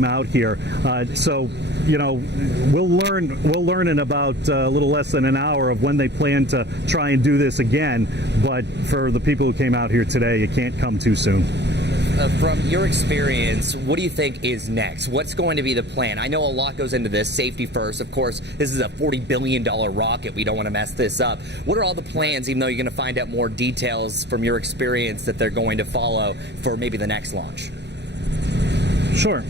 out here. So, you know, we'll learn in about a little less than an hour of when they plan to try and do this again. But for the people who came out here today, it can't come too soon. From your experience, what do you think is next? What's going to be the plan? I know a lot goes into this. Safety first, of course. This is a $40 billion rocket. We don't want to mess this up. What are all the plans, even though you're going to find out more details from your experience that they're going to follow for maybe the next launch? Sure.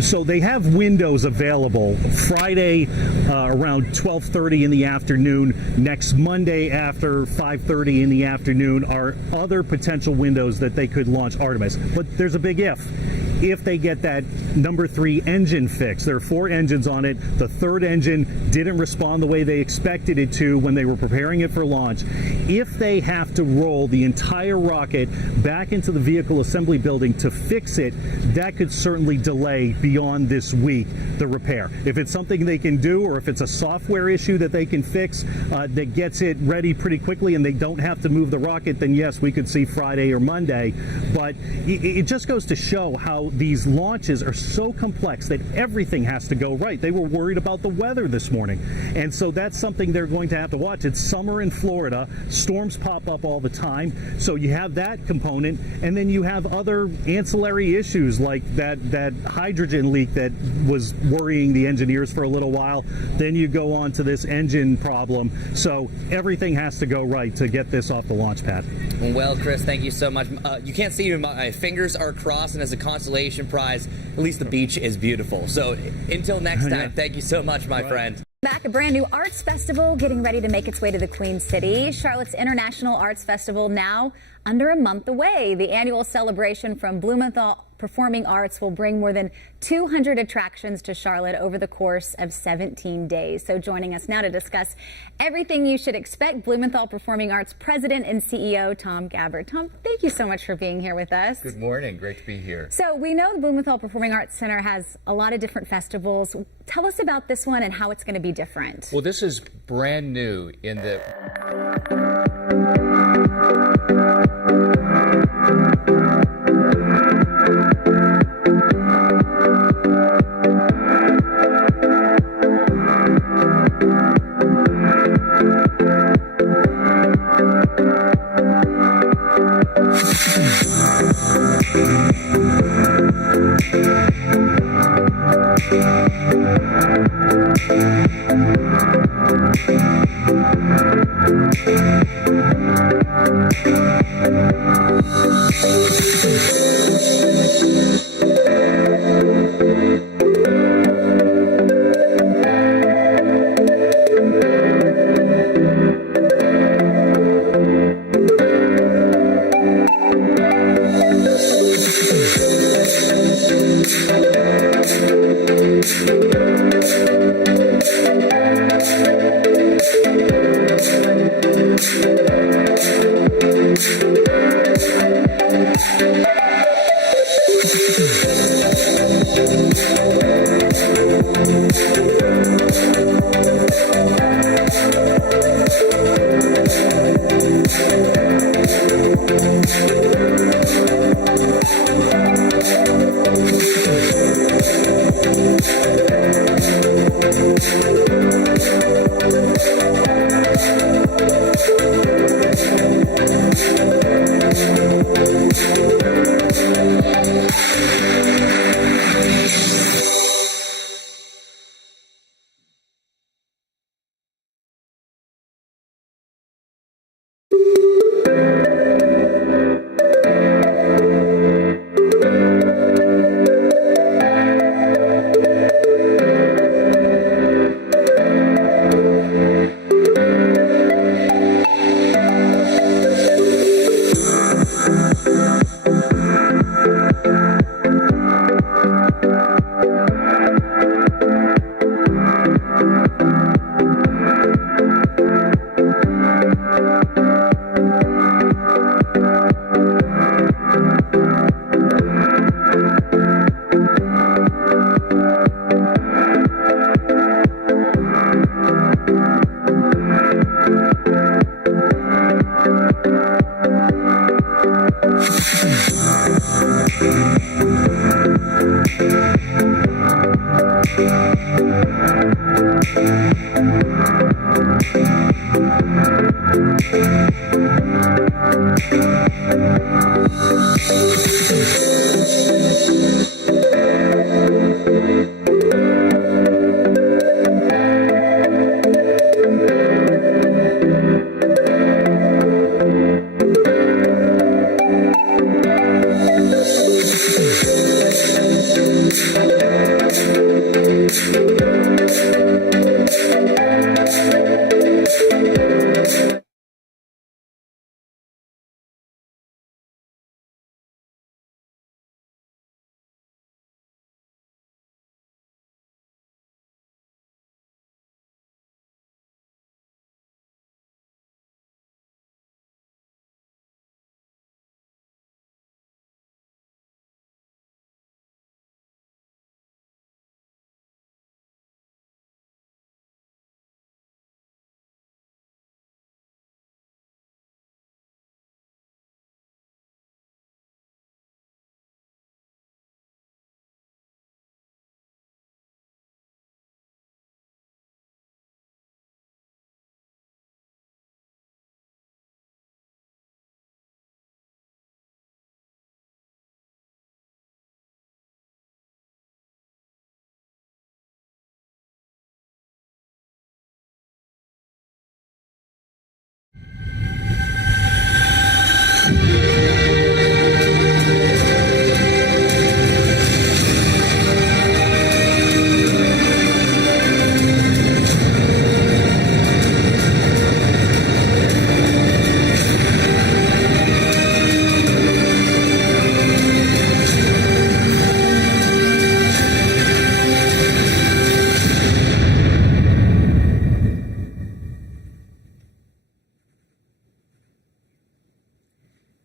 So they have windows available Friday around 12:30 in the afternoon. Next Monday after 5:30 in the afternoon are other potential windows that they could launch Artemis. But there's a big if. If they get that number 3 engine fixed. There are 4 engines on it. The third engine didn't respond the way they expected it to when they were preparing it for launch. If they have to roll the entire rocket back into the vehicle assembly building to fix it, that could certainly delay beyond this week the repair. If it's something they can do, or if it's a software issue that they can fix that gets it ready pretty quickly and they don't have to move the rocket, then yes, we could see Friday or Monday. But it just goes to show how these launches are so complex that everything has to go right. They were worried about the weather this morning, and so that's something they're going to have to watch. It's summer in Florida. Storms pop up all the time, so you have that component, and then you have other ancillary issues like that hydrogen leak that was worrying the engineers for a little while. Then you go on to this engine problem, so everything has to go right to get this off the launch pad. Well, Chris, thank you so much. You can't see me, my fingers are crossed, and as a consolation prize, at least the beach is beautiful. So until next time, thank you so much, my friend. Back, a brand new arts festival getting ready to make its way to the Queen City. Charlotte's International Arts Festival now under a month away. The annual celebration from Blumenthal Performing Arts will bring more than 200 attractions to Charlotte over the course of 17 days. So joining us now to discuss everything you should expect, Blumenthal Performing Arts President and CEO Tom Gabbard. Tom, thank you so much for being here with us. Good morning. Great to be here. So we know the Blumenthal Performing Arts Center has a lot of different festivals. Tell us about this one and how it's going to be different. Well, this is brand new in the...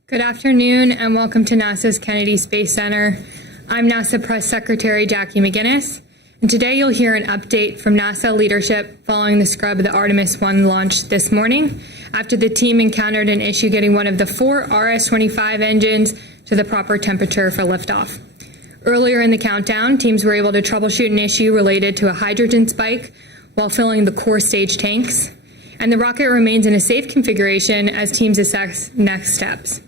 Good afternoon and welcome to NASA's Kennedy Space Center. I'm NASA Press Secretary Jackie McGinnis, and today you'll hear an update from NASA leadership following the scrub of the Artemis I launch this morning after the team encountered an issue getting one of the 4 RS-25 engines to the proper temperature for liftoff. Earlier in the countdown, teams were able to troubleshoot an issue related to a hydrogen spike while filling the core stage tanks, and the rocket remains in a safe configuration as teams assess next steps.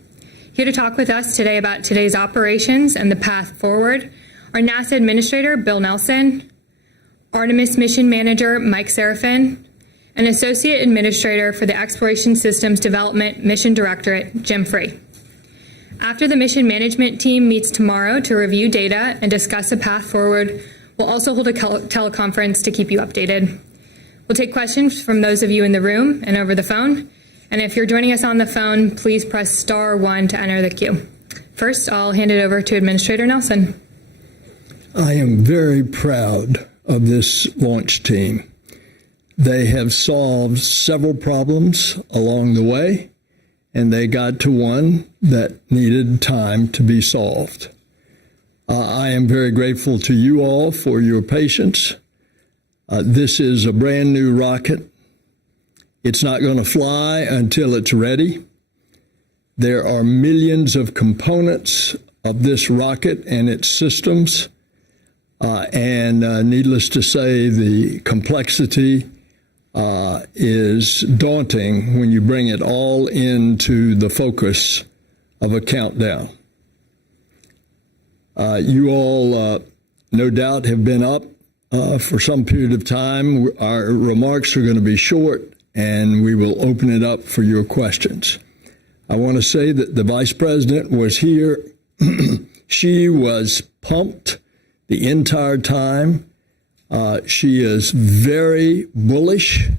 Here to talk with us today about today's operations and the path forward are NASA Administrator Bill Nelson, Artemis Mission Manager Mike Serafin, and Associate Administrator for the Exploration Systems Development Mission Directorate, Jim Free. After the mission management team meets tomorrow to review data and discuss a path forward, we'll also hold a teleconference to keep you updated. We'll take questions from those of you in the room and over the phone. And if you're joining us on the phone, please press star 1 to enter the queue. First, I'll hand it over to Administrator Nelson. I am very proud of this launch team. They have solved several problems along the way, and they got to one that needed time to be solved. I am very grateful to you all for your patience. This is a brand new rocket. It's not going to fly until it's ready. There are millions of components of this rocket and its systems, and needless to say, the complexity is daunting when you bring it all into the focus of a countdown. You all, no doubt, have been up for some period of time. Our remarks are going to be short, and we will open it up for your questions. I want to say that the Vice President was here. She was pumped the entire time. She is very bullish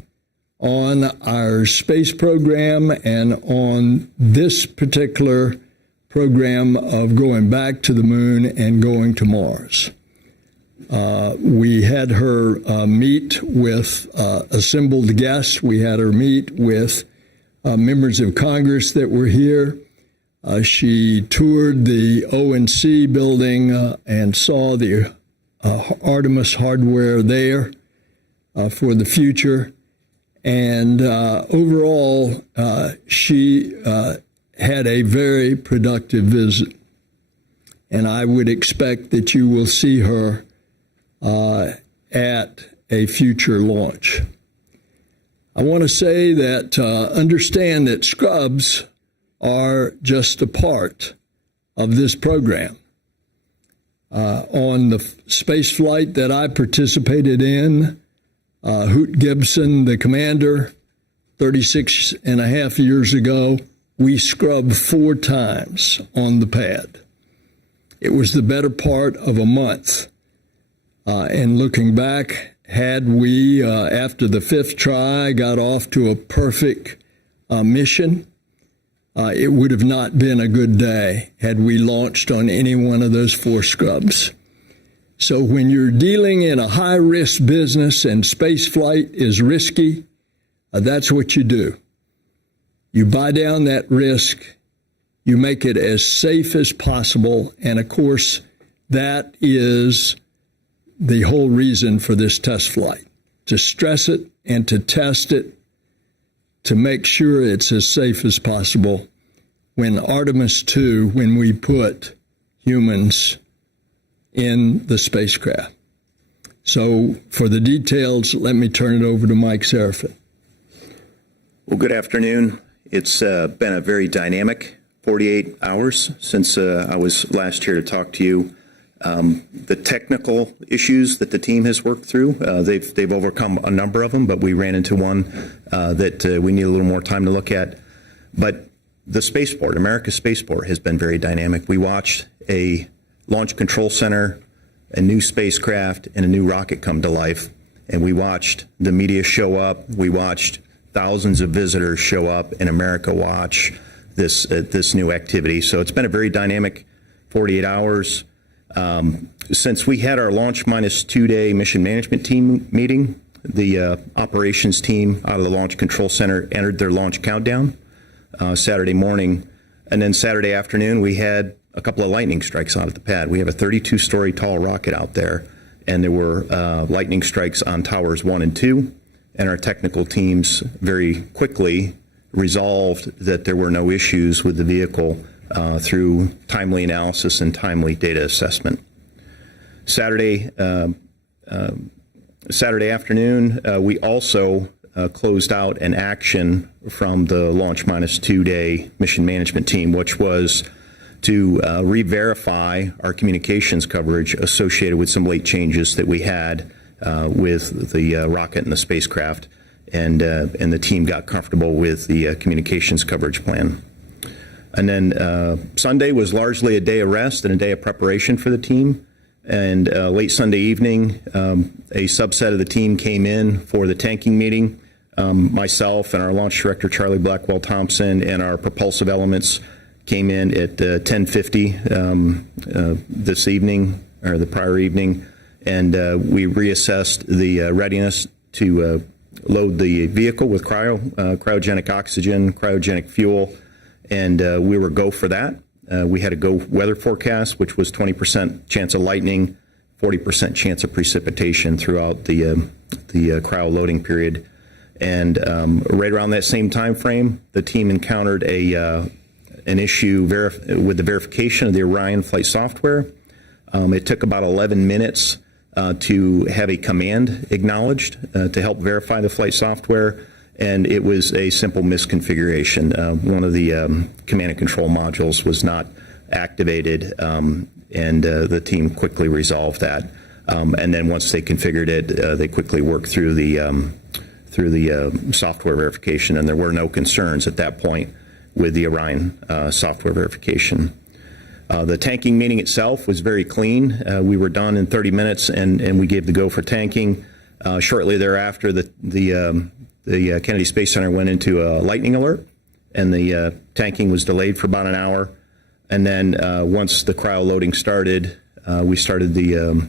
on our space program and on this particular program of going back to the moon and going to Mars. We had her meet with assembled guests. We had her meet with members of Congress that were here. She toured the ONC building and saw the Artemis hardware there for the future. And overall, she had a very productive visit. and I would expect that you will see her at a future launch. I want to say that understand that scrubs are just a part of this program. On the space flight that I participated in, Hoot Gibson, the commander, 36 and a half years ago, we scrubbed 4 times on the pad. It was the better part of a month. And looking back, had we, after the 5th try, got off to a perfect mission, it would have not been a good day had we launched on any one of those 4 scrubs. So when you're dealing in a high-risk business and space flight is risky, that's what you do. You buy down that risk, you make it as safe as possible, and of course, that is the whole reason for this test flight, to stress it and to test it to make sure it's as safe as possible when Artemis II, when we put humans in the spacecraft. So for the details, let me turn it over to Mike Seraphin. Well, good afternoon. It's been a very dynamic 48 hours since I was last here to talk to you. The technical issues that the team has worked through, they've overcome a number of them, but we ran into one that we need a little more time to look at. But the spaceport, America's spaceport, has been very dynamic. We watched a launch control center, a new spacecraft, and a new rocket come to life. And we watched the media show up. We watched thousands of visitors show up, and America watch this new activity. So it's been a very dynamic 48 hours. Since we had our launch minus 2-day mission management team meeting, the operations team out of the launch control center entered their launch countdown Saturday morning. And then Saturday afternoon, we had a couple of lightning strikes out at the pad. We have a 32-story tall rocket out there, and there were lightning strikes on towers 1 and 2. And our technical teams very quickly resolved that there were no issues with the vehicle through timely analysis and timely data assessment. Saturday afternoon, we also closed out an action from the launch minus 2-day mission management team, which was to re-verify our communications coverage associated with some late changes that we had with the rocket and the spacecraft, and the team got comfortable with the communications coverage plan. And then Sunday was largely a day of rest and a day of preparation for the team. And late Sunday evening, a subset of the team came in for the tanking meeting. Myself and our launch director, Charlie Blackwell Thompson, and our propulsive elements came in at 10:50 this evening, or the prior evening, and we reassessed the readiness to load the vehicle with cryogenic oxygen, cryogenic fuel, and we were go for that. We had a go weather forecast, which was 20% chance of lightning, 40% chance of precipitation throughout the cryo loading period. And right around that same time frame, the team encountered an issue with the verification of the Orion flight software. It took about 11 minutes to have a command acknowledged to help verify the flight software, and it was a simple misconfiguration. One of the command and control modules was not activated, and the team quickly resolved that. And then once they configured it, they quickly worked through the software verification, and there were no concerns at that point with the Orion software verification. The tanking meeting itself was very clean. We were done in 30 minutes, and we gave the go for tanking. Shortly thereafter, the Kennedy Space Center went into a lightning alert, and the tanking was delayed for about an hour. And then once the cryo loading started, we started the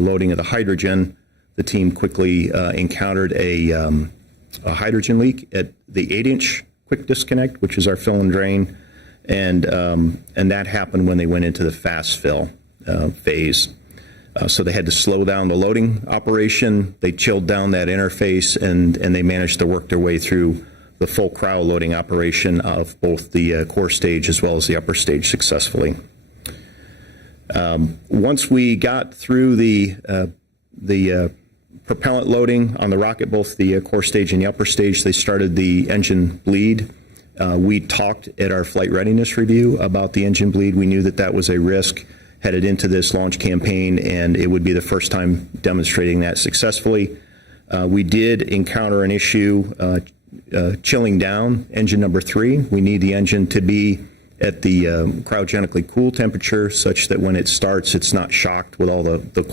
loading of the hydrogen. The team quickly encountered a hydrogen leak at the 8-inch quick disconnect, which is our fill and drain, and that happened when they went into the fast fill phase. So they had to slow down the loading operation. They chilled down that interface, and they managed to work their way through the full cryo loading operation of both the core stage as well as the upper stage successfully. Once we got through the propellant loading on the rocket, both the core stage and the upper stage, they started the engine bleed. We talked at our flight readiness review about the engine bleed. We knew that that was a risk headed into this launch campaign, and it would be the first time demonstrating that successfully. We did encounter an issue chilling down engine number 3. We need the engine to be at the cryogenically cool temperature such that when it starts, it's not shocked with all the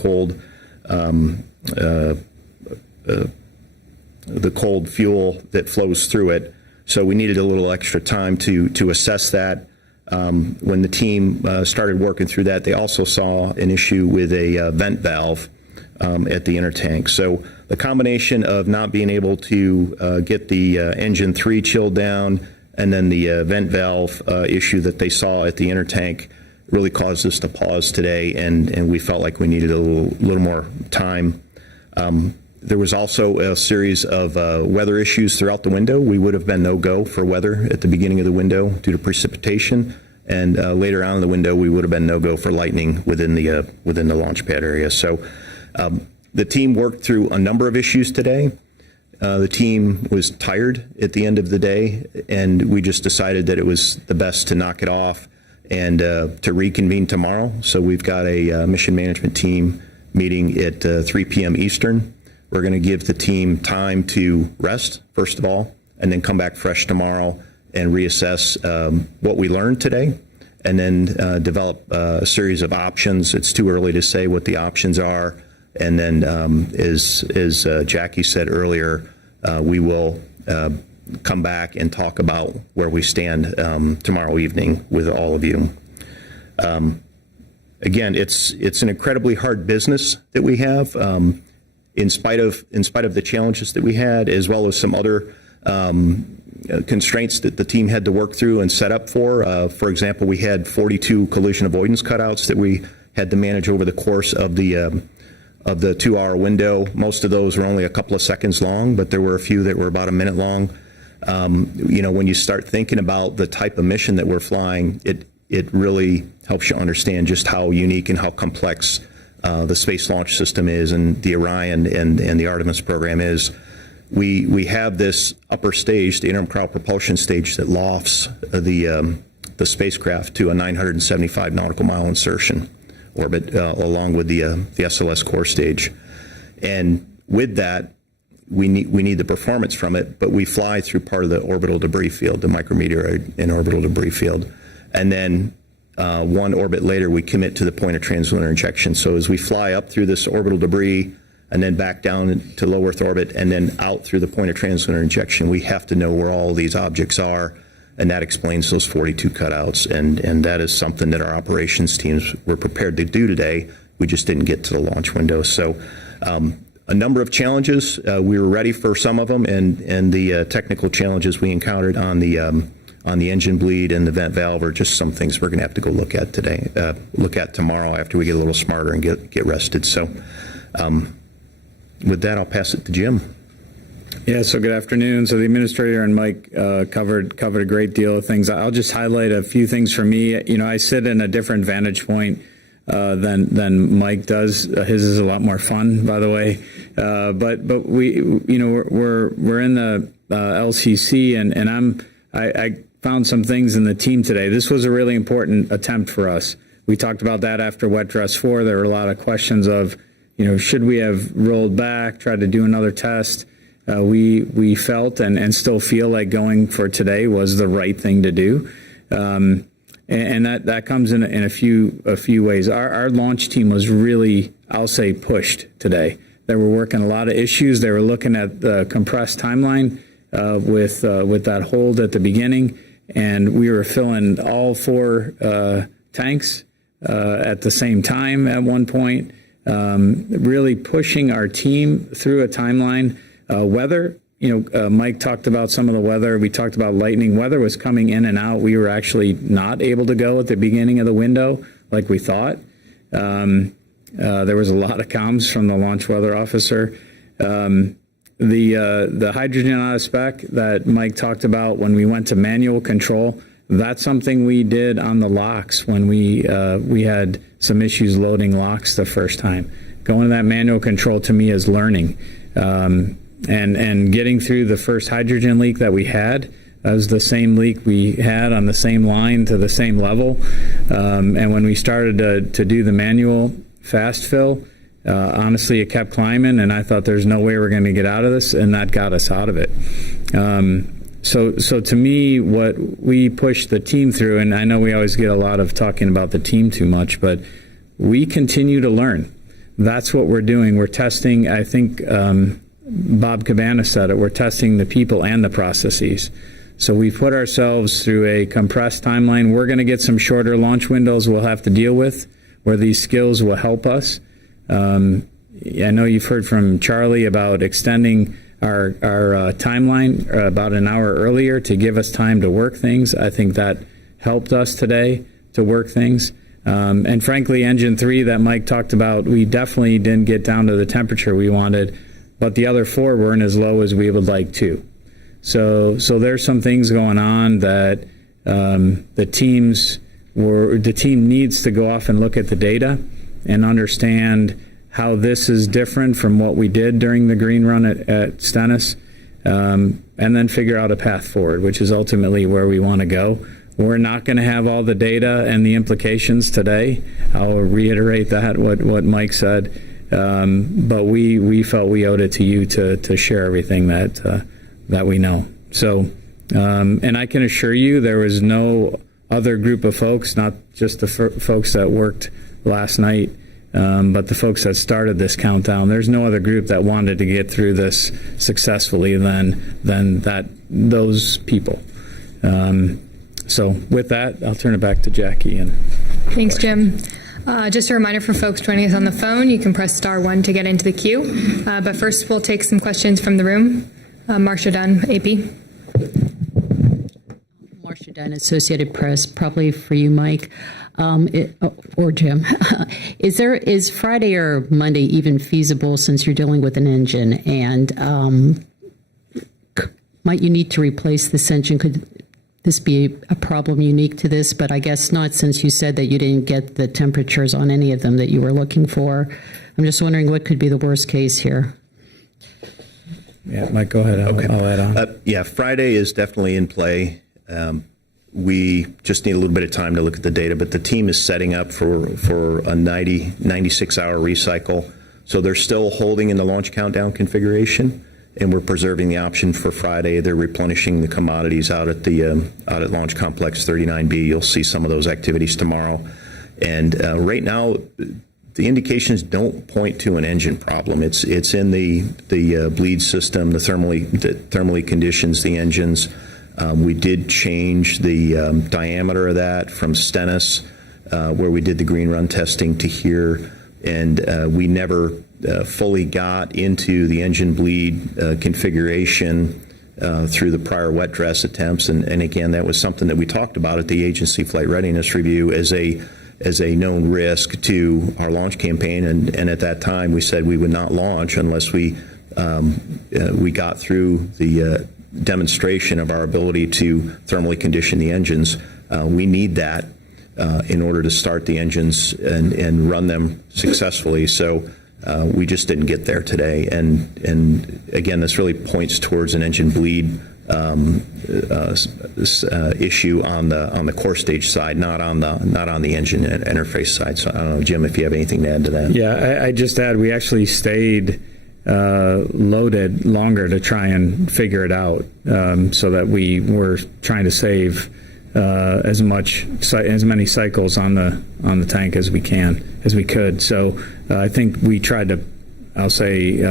cold fuel that flows through it. So we needed a little extra time to assess that. When the team started working through that, they also saw an issue with a vent valve at the inner tank. So the combination of not being able to get the engine 3 chilled down and then the vent valve issue that they saw at the inner tank really caused us to pause today, and we felt like we needed a little more time. There was also a series of weather issues throughout the window. We would have been no-go for weather at the beginning of the window due to precipitation, and later on in the window we would have been no-go for lightning within the launch pad area. So the team worked through a number of issues today. The team was tired at the end of the day, and we just decided that it was the best to knock it off and to reconvene tomorrow. So we've got a mission management team meeting at 3 p.m. Eastern. We're going to give the team time to rest, first of all, and then come back fresh tomorrow and reassess what we learned today, and then develop a series of options. It's too early to say what the options are. And then, as Jackie said earlier, we will come back and talk about where we stand tomorrow evening with all of you. Again, it's an incredibly hard business that we have. In spite of the challenges that we had, as well as some other constraints that the team had to work through and set up for. For example, we had 42 collision avoidance cutouts that we had to manage over the course of the 2-hour window. Most of those were only a couple of seconds long, but there were a few that were about a minute long. When you start thinking about the type of mission that we're flying, it really helps you understand just how unique and how complex the Space Launch System is, and the Orion and the Artemis program is. We have this upper stage, the interim cryo propulsion stage, that lofts the spacecraft to a 975 nautical mile insertion orbit, along with the SLS core stage. And with that, we need the performance from it, but we fly through part of the orbital debris field, the micrometeoroid and orbital debris field. And then one orbit later, we commit to the point of translunar injection. So as we fly up through this orbital debris and then back down to low Earth orbit and then out through the point of translunar injection, we have to know where all of these objects are, and that explains those 42 cutouts. And that is something that our operations teams were prepared to do today. We just didn't get to the launch window. So a number of challenges. We were ready for some of them, and the technical challenges we encountered on the engine bleed and the vent valve are just some things we're going to have to go look at today, look at tomorrow after we get a little smarter and get rested. So with that, I'll pass it to Jim. Yeah, so good afternoon. So the administrator and Mike covered a great deal of things. I'll just highlight a few things for me. I sit in a different vantage point than Mike does. His is a lot more fun, by the way. But we, we're in the LCC, and I found some things in the team today. This was a really important attempt for us. We talked about that after Wet Dress 4. There were a lot of questions of, should we have rolled back, tried to do another test? We felt and still feel like going for today was the right thing to do. And that comes in a few ways. Our launch team was really, I'll say, pushed today. They were working a lot of issues. They were looking at the compressed timeline with that hold at the beginning, and we were filling all 4 tanks at the same time at one point, really pushing our team through a timeline. Weather, Mike talked about some of the weather. We talked about lightning. Weather was coming in and out. We were actually not able to go at the beginning of the window like we thought. There was a lot of comms from the launch weather officer. The hydrogen out of spec that Mike talked about when we went to manual control, That's something we did on the locks when we had some issues loading locks the first time. Going to that manual control to me is learning. And getting through the first hydrogen leak that we had, that was the same leak we had on the same line to the same level. And when we started to do the manual fast fill, honestly, it kept climbing, and I thought there's no way we're going to get out of this, and that got us out of it. So to me, what we pushed the team through, and I know we always get a lot of talking about the team too much, but we continue to learn. That's what we're doing. We're testing, I think Bob Cabana said it, we're testing the people and the processes. So we put ourselves through a compressed timeline. We're going to get some shorter launch windows we'll have to deal with, where these skills will help us. I know you've heard from Charlie about extending our timeline about an hour earlier to give us time to work things. I think that helped us today to work things. And frankly, engine 3 that Mike talked about, we definitely didn't get down to the temperature we wanted, but the other 4 weren't as low as we would like to. So there's some things going on that the team needs to go off and look at the data and understand how this is different from what we did during the green run at Stennis, and then figure out a path forward, which is ultimately where we want to go. We're not going to have all the data and the implications today. I'll reiterate that, what Mike said, but we felt we owed it to you to share everything that we know. So, and I can assure you there was no other group of folks, not just the folks that worked last night, but the folks that started this countdown. There's no other group that wanted to get through this successfully than those people. So with that, I'll turn it back to Jackie. Thanks, Jim. Just a reminder for folks joining us on the phone, you can press *1 to get into the queue. But first, we'll take some questions from the room. Marcia Dunn, AP. Marcia Dunn, Associated Press, probably for you, Mike, or Jim. Is Friday or Monday even feasible since you're dealing with an engine? And might you need to replace this engine? Could this be a problem unique to this? But I guess not, since you said that you didn't get the temperatures on any of them that you were looking for. I'm just wondering what could be the worst case here. Yeah, Mike, go ahead. I'll add on. Yeah, Friday is definitely in play. We just need a little bit of time to look at the data, but the team is setting up for a 96-hour recycle. So they're still holding in the launch countdown configuration, and we're preserving the option for Friday. They're replenishing the commodities out at Launch Complex 39B. You'll see some of those activities tomorrow. And right now, the indications don't point to an engine problem. It's in the bleed system, the thermally conditions the engines. We did change the diameter of that from Stennis, where we did the green run testing, to here, and we never fully got into the engine bleed configuration through the prior wet dress attempts. And again, that was something that we talked about at the agency flight readiness review as a known risk to our launch campaign, and at that time we said we would not launch unless we got through the demonstration of our ability to thermally condition the engines. We need that in order to start the engines and run them successfully. So we just didn't get there today, and again, this really points towards an engine bleed issue on the core stage side, not on the engine interface side. So I don't know, Jim, if you have anything to add to that. Yeah, I just add we actually stayed loaded longer to try and figure it out, so that we were trying to save as many cycles on the tank as we could. So I think we tried to, I'll say,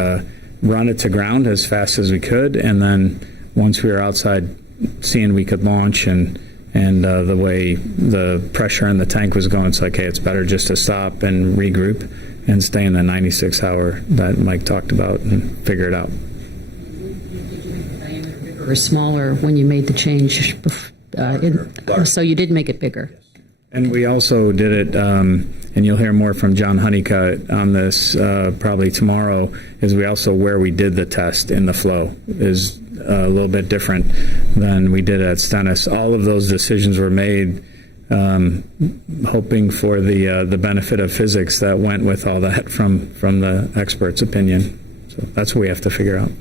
run it to ground as fast as we could, and then once we were outside, seeing we could launch and the way the pressure in the tank was going, it's like, hey, it's better just to stop and regroup and stay in the 96-hour that Mike talked about and figure it out. Or smaller when you made the change, so you did make it bigger. And we also did it, and you'll hear more from John Honeycutt on this probably tomorrow, is we also, where we did the test in the flow, is different than we did at Stennis. All of those decisions were made hoping for the benefit of physics that went with all that from the expert's opinion. So that's what we have to figure out.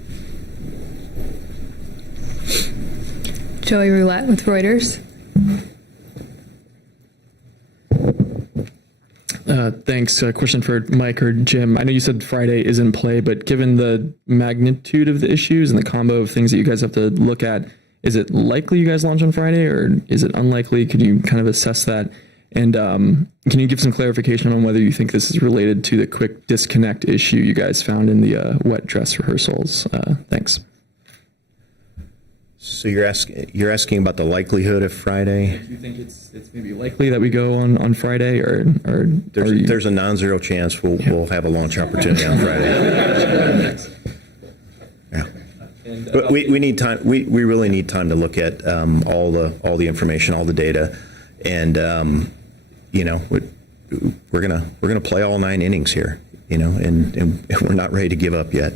Joey Roulette with Reuters. Thanks. A question for Mike or Jim. I know you said Friday is in play, but given the magnitude of the issues and the combo of things that you guys have to look at, is it likely you guys launch on Friday, or is it unlikely? Could you kind of assess that? And can you give some clarification on whether you think this is related to the quick disconnect issue you guys found in the wet dress rehearsals? Thanks. So you're asking about the likelihood of Friday? Do you think it's maybe likely that we go on Friday, or there's a non-zero chance we'll have a launch opportunity on Friday. Yeah. But we need time. We really need time to look at all the information, all the data, and we're gonna play all 9 innings here, and we're not ready to give up yet.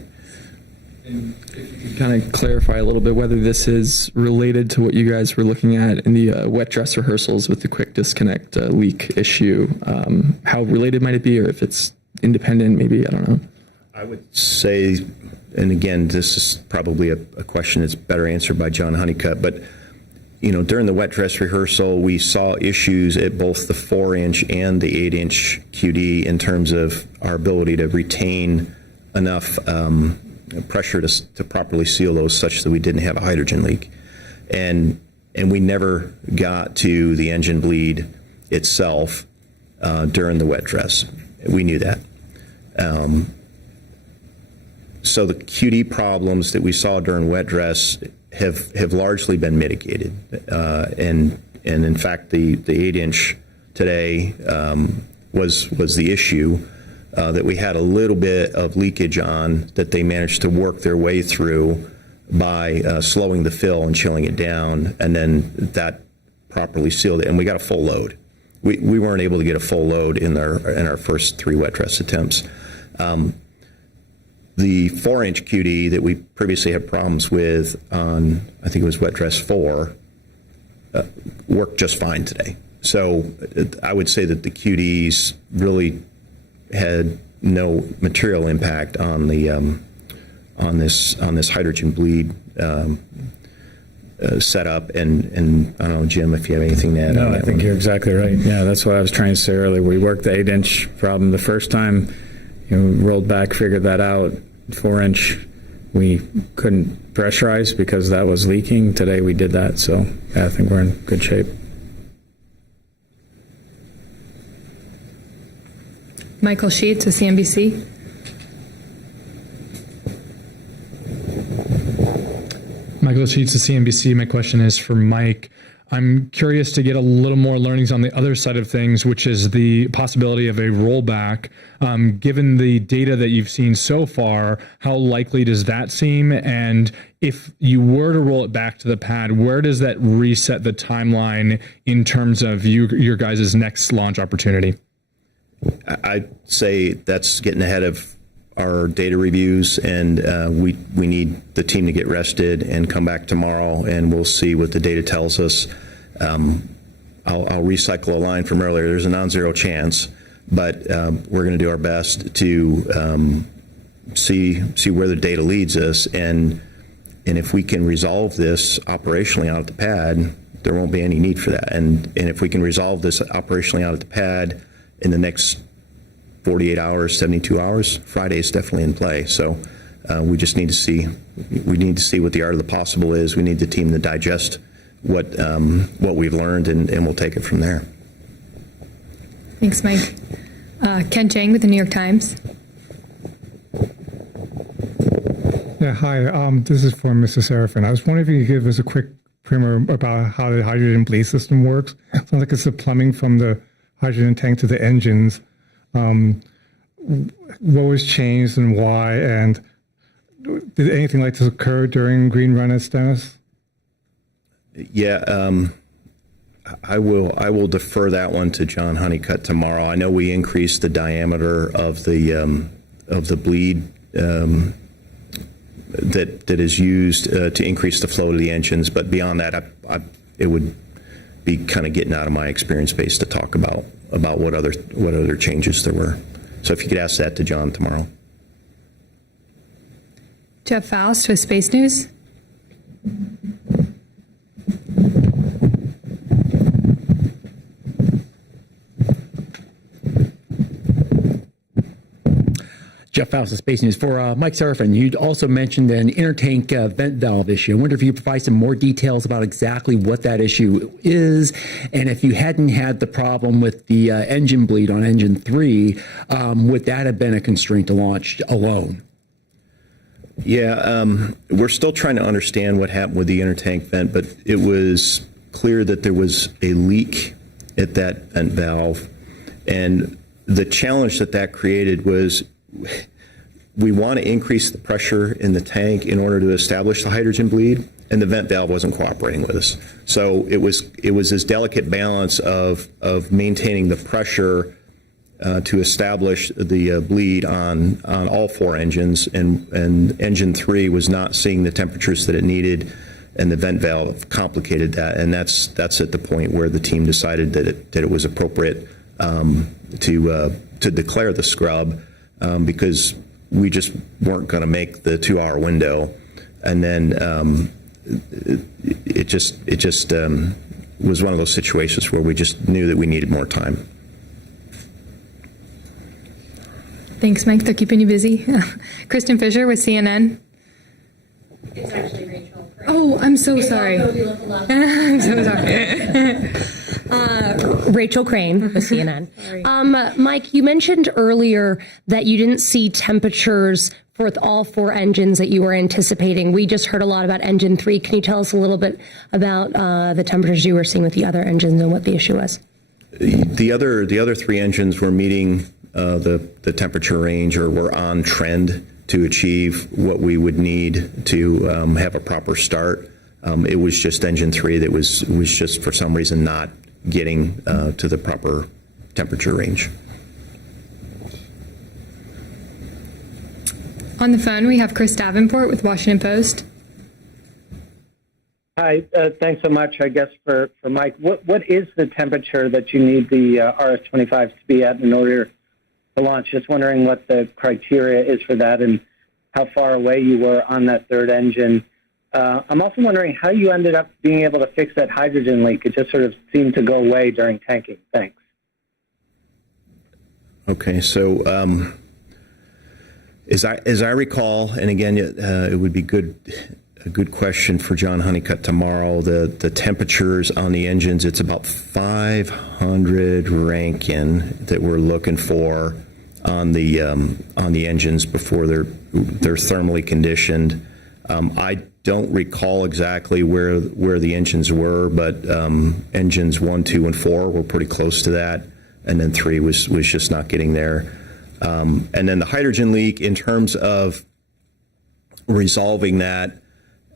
And if you could kind of clarify a little bit whether this is related to what you guys were looking at in the wet dress rehearsals with the quick disconnect leak issue. How related might it be, or if it's independent, maybe, I don't know. I would say, and again, this is probably a question that's better answered by John Honeycutt, but during the wet dress rehearsal, we saw issues at both the 4-inch and the 8-inch QD in terms of our ability to retain enough pressure to properly seal those such that we didn't have a hydrogen leak. And we never got to the engine bleed itself during the wet dress. We knew that. So the QD problems that we saw during wet dress have largely been mitigated. And in fact, the 8-inch today was the issue that we had a little bit of leakage on that they managed to work their way through by slowing the fill and chilling it down, and then that properly sealed it, and we got a full load. We weren't able to get a full load in our first 3 wet dress attempts. The 4-inch QD that we previously had problems with on, I think it was wet dress 4, worked just fine today. So I would say that the QDs really had no material impact on the on this hydrogen bleed setup. And I don't know, Jim, if you have anything to add. No, I think you're exactly right. Yeah, that's what I was trying to say earlier. We worked the 8-inch problem the first time. Rolled back, figured that out. 4-inch, we couldn't pressurize because that was leaking. Today we did that, so yeah, I think we're in good shape. Michael Sheets with CNBC. Michael Sheets of CNBC. My question is for Mike. I'm curious to get a little more learnings on the other side of things, which is the possibility of a rollback. Given the data that you've seen so far, how likely does that seem? And if you were to roll it back to the pad, where does that reset the timeline in terms of your guys' next launch opportunity? I'd say that's getting ahead of our data reviews, and we need the team to get rested and come back tomorrow, and we'll see what the data tells us. I'll recycle a line from earlier. There's a non-zero chance, but we're going to do our best to see where the data leads us, and if we can resolve this operationally out at the pad, there won't be any need for that. And if we can resolve this operationally out at the pad in the next 48 hours, 72 hours, Friday is definitely in play. So we just need to see. We need to see what the art of the possible is. We need the team to digest what we've learned, and we'll take it from there. Thanks, Mike. Ken Chang with the New York Times. Yeah, hi. This is for Mr. Serafin. I was wondering if you could give us a quick primer about how the hydrogen bleed system works. Sounds like it's the plumbing from the hydrogen tank to the engines. What was changed and why? And did anything like this occur during Green Run at Stennis? Yeah, I will defer that one to John Honeycutt tomorrow. I know we increased the diameter of the bleed that is used to increase the flow of the engines. But beyond that, it would be kind of getting out of my experience base to talk about what other changes there were. So if you could ask that to John tomorrow. Jeff Faust with Space News. Jeff Faust of Space News. For Mike Serafin, you'd also mentioned an intertank vent valve issue. I wonder if you could provide some more details about exactly what that issue is, and if you hadn't had the problem with the engine bleed on engine 3, would that have been a constraint to launch alone? Yeah, we're still trying to understand what happened with the intertank vent, but it was clear that there was a leak at that vent valve, and the challenge that created was we want to increase the pressure in the tank in order to establish the hydrogen bleed, and the vent valve wasn't cooperating with us. So it was this delicate balance of maintaining the pressure to establish the bleed on all 4 engines, and engine 3 was not seeing the temperatures that it needed, and the vent valve complicated that, and that's at the point where the team decided that it was appropriate to declare the scrub. Because we just weren't going to make the 2-hour window, and then it just was one of those situations where we just knew that we needed more time. Thanks, Mike. They're keeping you busy. Kristen Fisher with CNN. It's actually Rachel. Oh, I'm so sorry. I'm so sorry. Rachel Crane with CNN. Mike, you mentioned earlier that you didn't see temperatures for all 4 engines that you were anticipating. We just heard a lot about engine 3. Can you tell us a little bit about the temperatures you were seeing with the other engines and what the issue was? The other 3 engines were meeting the temperature range, or were on trend to achieve what we would need to have a proper start. It was just engine 3 that was just for some reason not getting to the proper temperature range. On the phone, we have Chris Davenport with Washington Post. Hi, thanks so much, I guess, for Mike. What is the temperature that you need the RS-25 to be at in order to launch? Just wondering what the criteria is for that and how far away you were on that 3rd engine. I'm also wondering how you ended up being able to fix that hydrogen leak. It just sort of seemed to go away during tanking. Thanks. Okay, so as I recall, and again, it would be a good question for John Honeycutt tomorrow. The temperatures on the engines, it's about 500 Rankine that we're looking for on the engines before they're thermally conditioned. I don't recall exactly where the engines were, but engines 1, 2, and 4 were pretty close to that, and then 3 was just not getting there. And then the hydrogen leak, in terms of resolving that,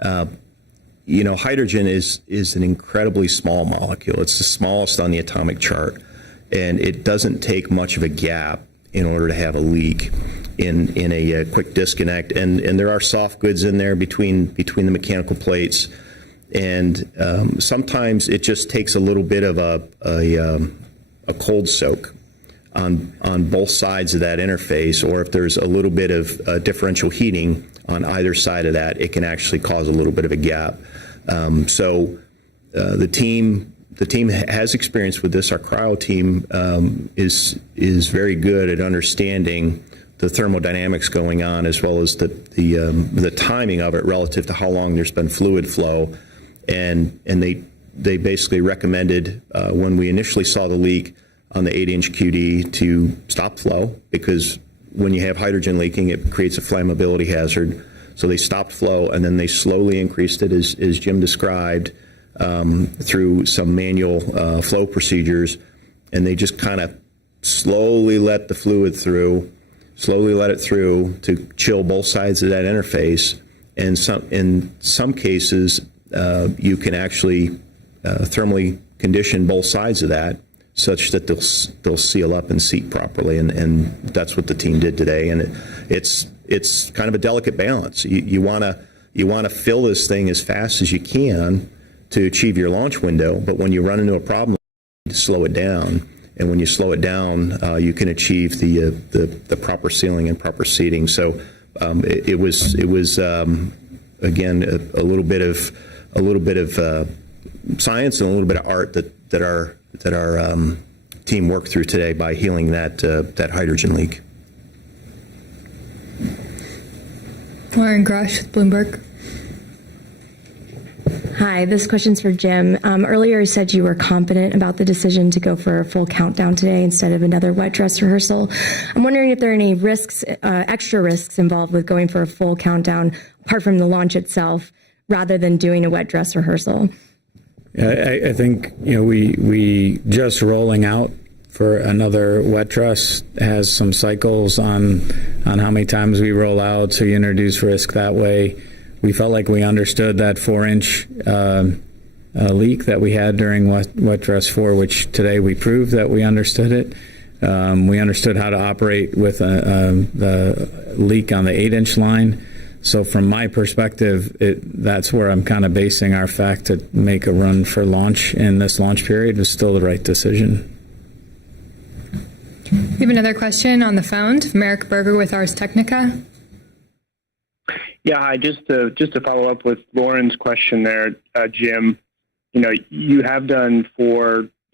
hydrogen is an incredibly small molecule. It's the smallest on the atomic chart, and it doesn't take much of a gap in order to have a leak in a quick disconnect. And there are soft goods in there between the mechanical plates, and sometimes it just takes a little bit of a cold soak on both sides of that interface, or if there's a little bit of differential heating on either side of that, it can actually cause a little bit of a gap. So the team has experience with this. Our cryo team is very good at understanding the thermodynamics going on, as well as the timing of it relative to how long there's been fluid flow, and they basically recommended when we initially saw the leak on the 8-inch QD to stop flow, because when you have hydrogen leaking, it creates a flammability hazard. So they stopped flow, and then they slowly increased it, as Jim described, through some manual flow procedures, and they just kind of slowly let the fluid through, slowly let it through to chill both sides of that interface. And in some cases, you can actually thermally condition both sides of that, such that they'll seal up and seat properly, and that's what the team did today. And it's kind of a delicate balance. You want to fill this thing as fast as you can to achieve your launch window, but when you run into a problem, you slow it down. And when you slow it down, you can achieve the proper sealing and proper seating. So it was again a little bit of science and a little bit of art that our team worked through today by healing that hydrogen leak. Lauren Grosh with Bloomberg. Hi, this question's for Jim. Earlier you said you were confident about the decision to go for a full countdown today instead of another wet dress rehearsal. I'm wondering if there are any risks, extra risks involved with going for a full countdown apart from the launch itself rather than doing a wet dress rehearsal. I think we just rolling out for another wet dress has some cycles on how many times we roll out, so you introduce risk that way. We felt like we understood that 4-inch leak that we had during wet dress 4, which today we proved that we understood it. We understood how to operate with the leak on the 8-inch line. So from my perspective, that's where I'm kind of basing our fact to make a run for launch in this launch period was still the right decision. We have another question on the phone from Eric Berger with Ars Technica. Yeah, hi. Just to follow up with Lauren's question there, Jim. You have done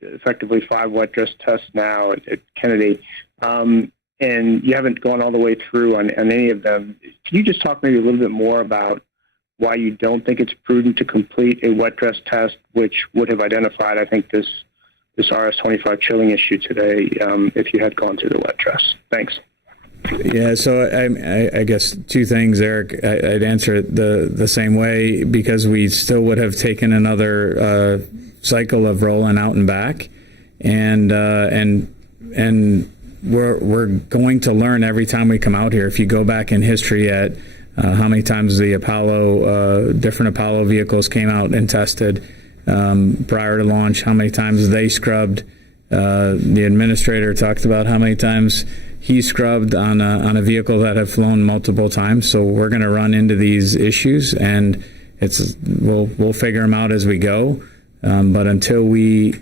effectively 5 wet dress tests now at Kennedy, and you haven't gone all the way through on any of them. Can you just talk maybe a little bit more about why you don't think it's prudent to complete a wet dress test, which would have identified, I think, this RS-25 chilling issue today if you had gone through the wet dress? Thanks. Yeah, so I guess 2 things, Eric. I'd answer it the same way because we still would have taken another cycle of rolling out and back, and we're going to learn every time we come out here. If you go back in history at how many times the different Apollo vehicles came out and tested prior to launch, how many times they scrubbed. The administrator talked about how many times he scrubbed on a vehicle that had flown multiple times. So we're going to run into these issues, and we'll figure them out as we go. But until we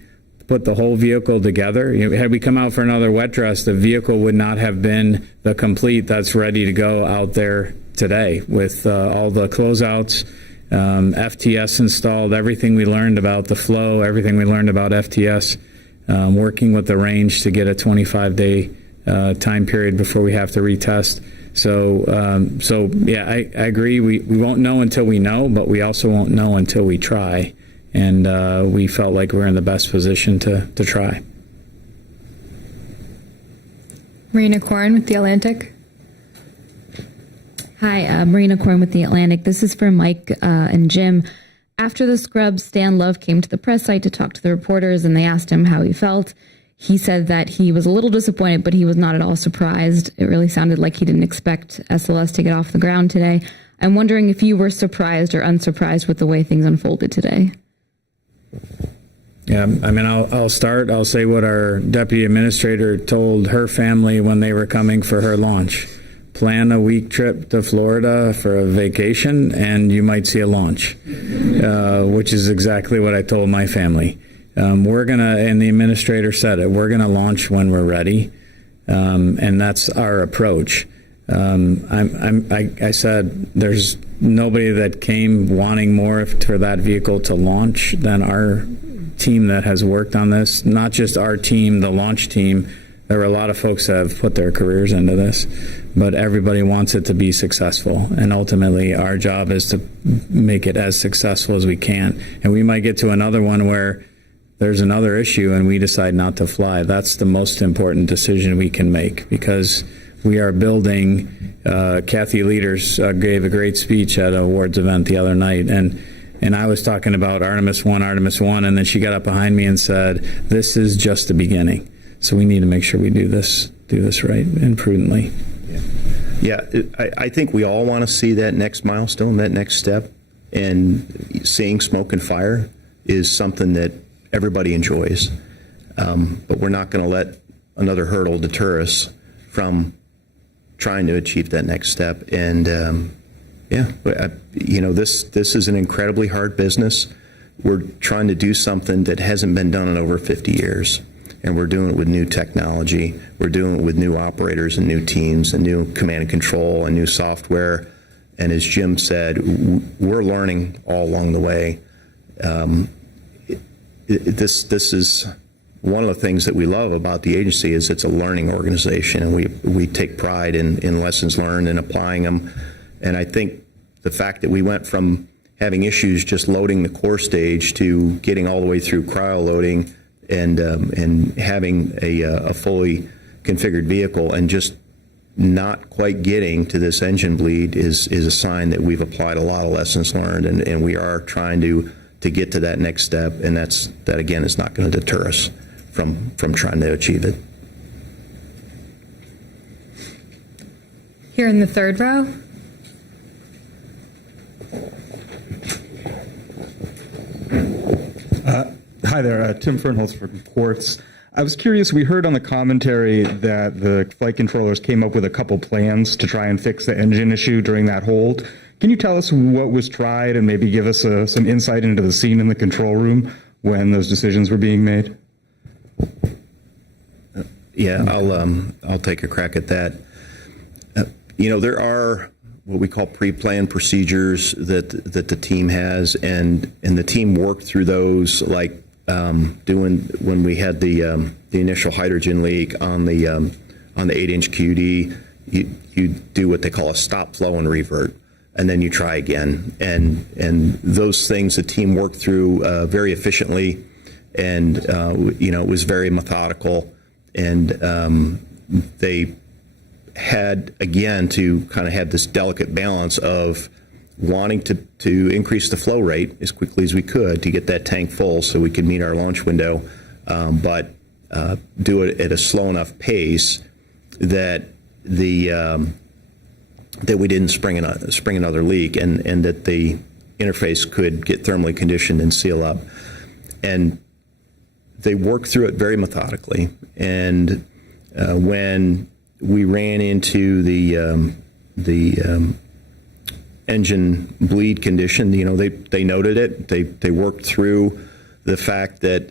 put the whole vehicle together, had we come out for another wet dress, the vehicle would not have been the complete that's ready to go out there today with all the closeouts, FTS installed, everything we learned about the flow, everything we learned about FTS, working with the range to get a 25-day time period before we have to retest. So yeah, I agree. We won't know until we know, but we also won't know until we try. And we felt like we're in the best position to try. Marina Corn with The Atlantic. Hi, Marina Corn with The Atlantic. This is for Mike and Jim. After the scrub, Stan Love came to the press site to talk to the reporters, and they asked him how he felt. He said that he was a little disappointed, but he was not at all surprised. It really sounded like he didn't expect SLS to get off the ground today. I'm wondering if you were surprised or unsurprised with the way things unfolded today. Yeah, I mean, I'll start. I'll say what our deputy administrator told her family when they were coming for her launch. Plan a week trip to Florida for a vacation, and you might see a launch, which is exactly what I told my family. We're going to, and the administrator said it, we're going to launch when we're ready, and that's our approach. I said there's nobody that came wanting more for that vehicle to launch than our team that has worked on this. Not just our team, the launch team. There are a lot of folks that have put their careers into this, but everybody wants it to be successful. And ultimately, our job is to make it as successful as we can. And we might get to another one where there's another issue and we decide not to fly. That's the most important decision we can make because we are building. Kathy Leaders gave a great speech at an awards event the other night, and I was talking about Artemis I, and then she got up behind me and said, "This is just the beginning." So we need to make sure we do this right and prudently. Yeah, I think we all want to see that next milestone, that next step, and seeing smoke and fire is something that everybody enjoys. But we're not going to let another hurdle deter us from trying to achieve that next step. And this is an incredibly hard business. We're trying to do something that hasn't been done in over 50 years. And we're doing it with new technology. We're doing it with new operators and new teams and new command and control and new software. And as Jim said, we're learning all along the way. This is one of the things that we love about the agency is it's a learning organization, and we take pride in lessons learned and applying them. And I think the fact that we went from having issues just loading the core stage to getting all the way through cryo loading and having a fully configured vehicle and just not quite getting to this engine bleed is a sign that we've applied a lot of lessons learned, and we are trying to get to that next step, and that again is not going to deter us from trying to achieve it. Here in the third row. Hi there, Tim Fernholz from Quartz. I was curious, we heard on the commentary that the flight controllers came up with a couple plans to try and fix the engine issue during that hold. Can you tell us what was tried and maybe give us some insight into the scene in the control room when those decisions were being made? Yeah, I'll take a crack at that. There are what we call pre-planned procedures that the team has, and the team worked through those, like doing when we had the initial hydrogen leak on the 8-inch QD. You do what they call a stop, flow, and revert, and then you try again. And those things the team worked through very efficiently, and it was very methodical. And they had, again, to kind of have this delicate balance of wanting to increase the flow rate as quickly as we could to get that tank full so we could meet our launch window, but do it at a slow enough pace that that we didn't spring another leak, and that the interface could get thermally conditioned and seal up. And they worked through it very methodically. And when we ran into the engine bleed condition, they noted it. They worked through the fact that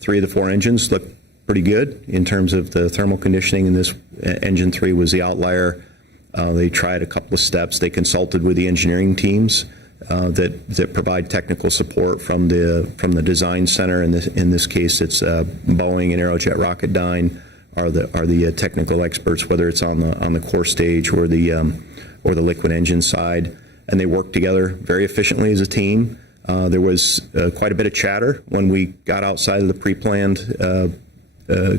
3 of the 4 engines looked pretty good in terms of the thermal conditioning, and this engine 3 was the outlier. They tried a couple of steps. They consulted with the engineering teams that provide technical support from the design center. In this case, it's Boeing and Aerojet Rocketdyne are the technical experts, whether it's on the core stage or the liquid engine side, and they worked together very efficiently as a team. There was quite a bit of chatter when we got outside of the pre-planned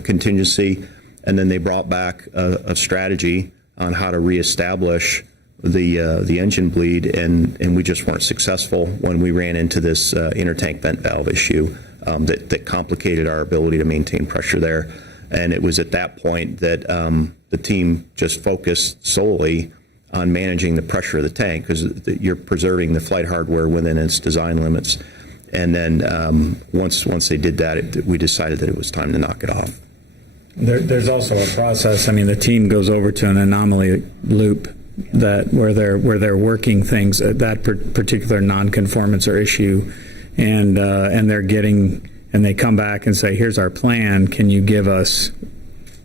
contingency, and then they brought back a strategy on how to reestablish the engine bleed, and we just weren't successful when we ran into this intertank vent valve issue that complicated our ability to maintain pressure there. And it was at that point that the team just focused solely on managing the pressure of the tank, because you're preserving the flight hardware within its design limits. And then once they did that, we decided that it was time to knock it off. There's also a process. I mean, the team goes over to an anomaly loop where they're working things at that particular non-conformance or issue, and they come back and say, "Here's our plan. Can you give us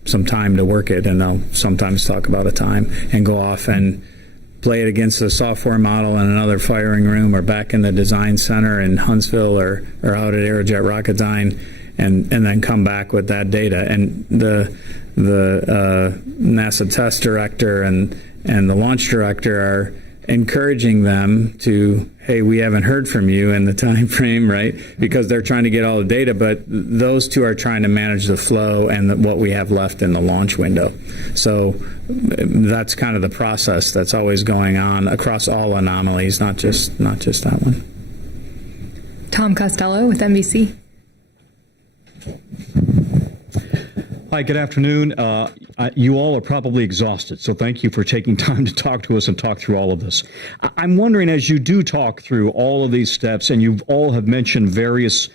some time to work it?" And they'll sometimes talk about a time and go off and play it against the software model in another firing room, or back in the design center in Huntsville, or out at Aerojet Rocketdyne, and then come back with that data. And the NASA test director and the launch director are encouraging them to, hey, we haven't heard from you in the time frame, right? Because they're trying to get all the data, but those two are trying to manage the flow and what we have left in the launch window. So that's kind of the process that's always going on across all anomalies, not just that one. Tom Costello with NBC. Hi, good afternoon. You all are probably exhausted, so thank you for taking time to talk to us and talk through all of this. I'm wondering, as you do talk through all of these steps, and you all have mentioned various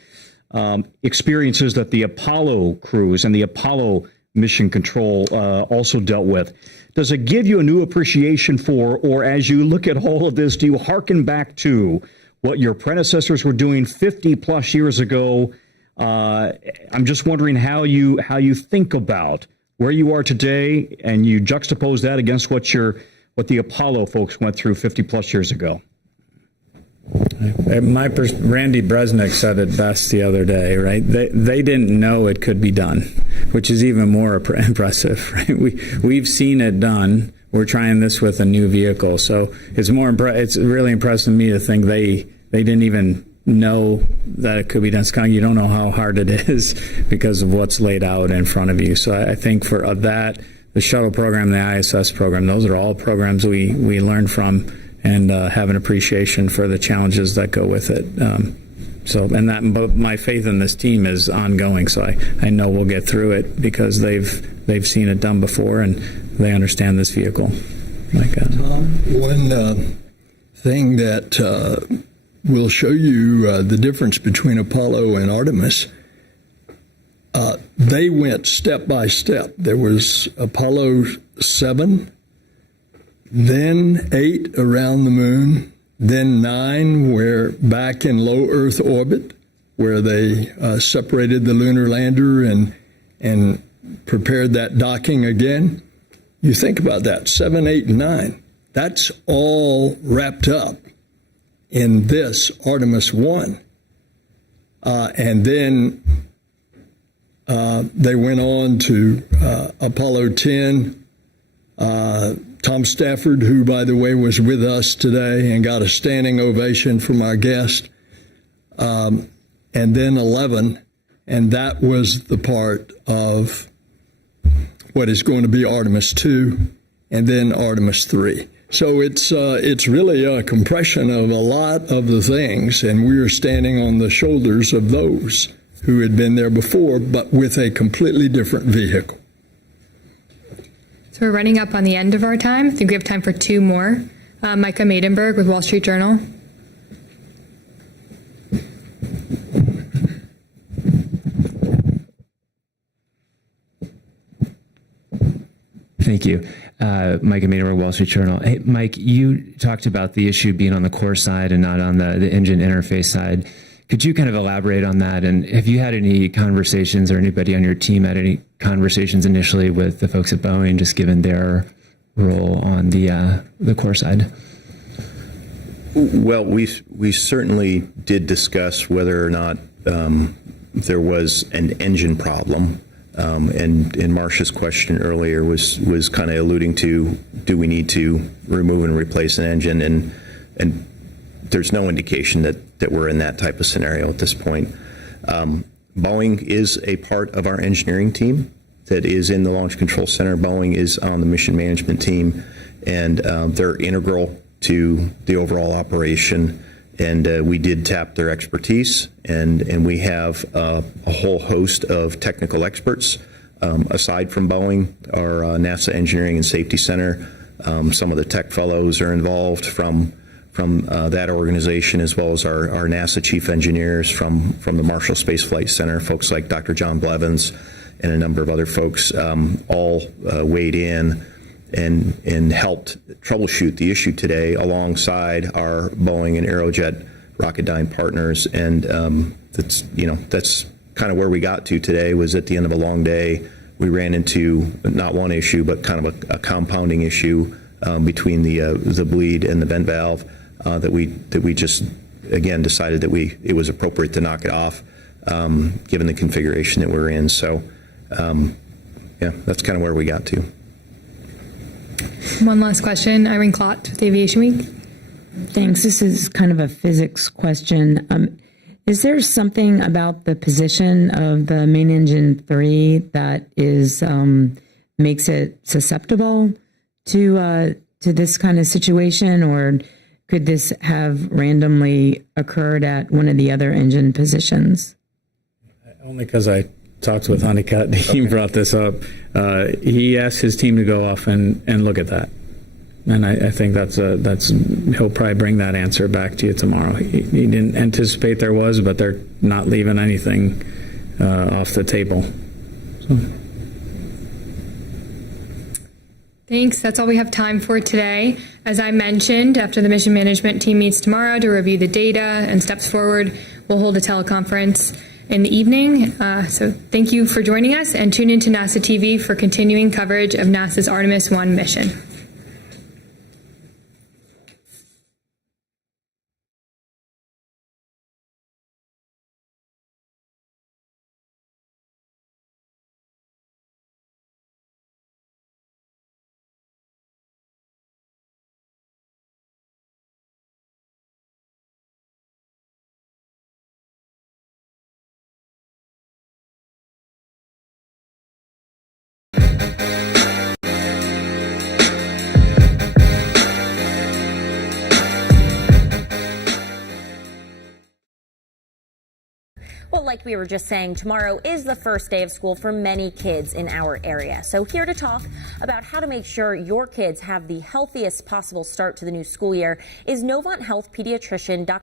experiences that the Apollo crews and the Apollo mission control also dealt with. Does it give you a new appreciation for, or as you look at all of this, do you hearken back to what your predecessors were doing 50 plus years ago? I'm just wondering how you think about where you are today, and you juxtapose that against what the Apollo folks went through 50 plus years ago. Randy Bresnik said it best the other day, right? They didn't know it could be done, which is even more impressive, right? We've seen it done. We're trying this with a new vehicle, so it's really impressive to me to think they didn't even know that it could be done. You don't know how hard it is because of what's laid out in front of you. So I think for that, the shuttle program, the ISS program, those are all programs we learn from and have an appreciation for the challenges that go with it. But my faith in this team is ongoing. So I know we'll get through it because they've seen it done before and they understand this vehicle. Tom, one thing that will show you the difference between Apollo and Artemis. They went step by step. There was Apollo 7, then 8 around the moon, then 9 where back in low Earth orbit, where they separated the lunar lander and prepared that docking again. You think about that, 7, 8, and 9. That's all wrapped up in this Artemis I. And then they went on to Apollo 10. Tom Stafford, who, by the way, was with us today and got a standing ovation from our guest. And then 11. And that was the part of what is going to be Artemis II and then Artemis III. So it's really a compression of a lot of the things, and we are standing on the shoulders of those who had been there before, but with a completely different vehicle. So we're running up on the end of our time. I think we have time for 2 more. Micah Maidenberg with Wall Street Journal. Thank you. Mike Amino, Wall Street Journal. Hey, Mike, you talked about the issue being on the core side and not on the engine interface side. Could you kind of elaborate on that? And have you had any conversations, or anybody on your team had any conversations initially with the folks at Boeing, just given their role on the core side? Well, we certainly did discuss whether or not there was an engine problem. And Marcia's question earlier was kind of alluding to, do we need to remove and replace an engine? And there's no indication that we're in that type of scenario at this point. Boeing is a part of our engineering team that is in the Launch Control Center. Boeing is on the mission management team, and they're integral to the overall operation. And we did tap their expertise, and we have a whole host of technical experts aside from Boeing. Our NASA Engineering and Safety Center, some of the tech fellows are involved from that organization, as well as our NASA chief engineers from the Marshall Space Flight Center, folks like Dr. John Blevins and a number of other folks, all weighed in and helped troubleshoot the issue today alongside our Boeing and Aerojet Rocketdyne partners. And that's kind of where we got to today. Was at the end of a long day, we ran into not one issue, but kind of a compounding issue between the bleed and the vent valve that we just again decided that it was appropriate to knock it off given the configuration that we're in. So that's kind of where we got to. One last question. Irene Klott with Aviation Week. Thanks. This is kind of a physics question. Is there something about the position of the main engine 3 that is makes it susceptible to this kind of situation, or could this have randomly occurred at one of the other engine positions? Only because I talked with Honeycutt, he brought this up. He asked his team to go off and look at that. And I think he'll probably bring that answer back to you tomorrow. He didn't anticipate there was, but they're not leaving anything off the table. So. Thanks. That's all we have time for today. As I mentioned, after the mission management team meets tomorrow to review the data and steps forward, we'll hold a teleconference in the evening. So thank you for joining us, and tune into NASA TV for continuing coverage of NASA's Artemis I mission. Well, like we were just saying, tomorrow is the first day of school for many kids in our area. So here to talk about how to make sure your kids have the healthiest possible start to the new school year is Novant Health pediatrician Dr.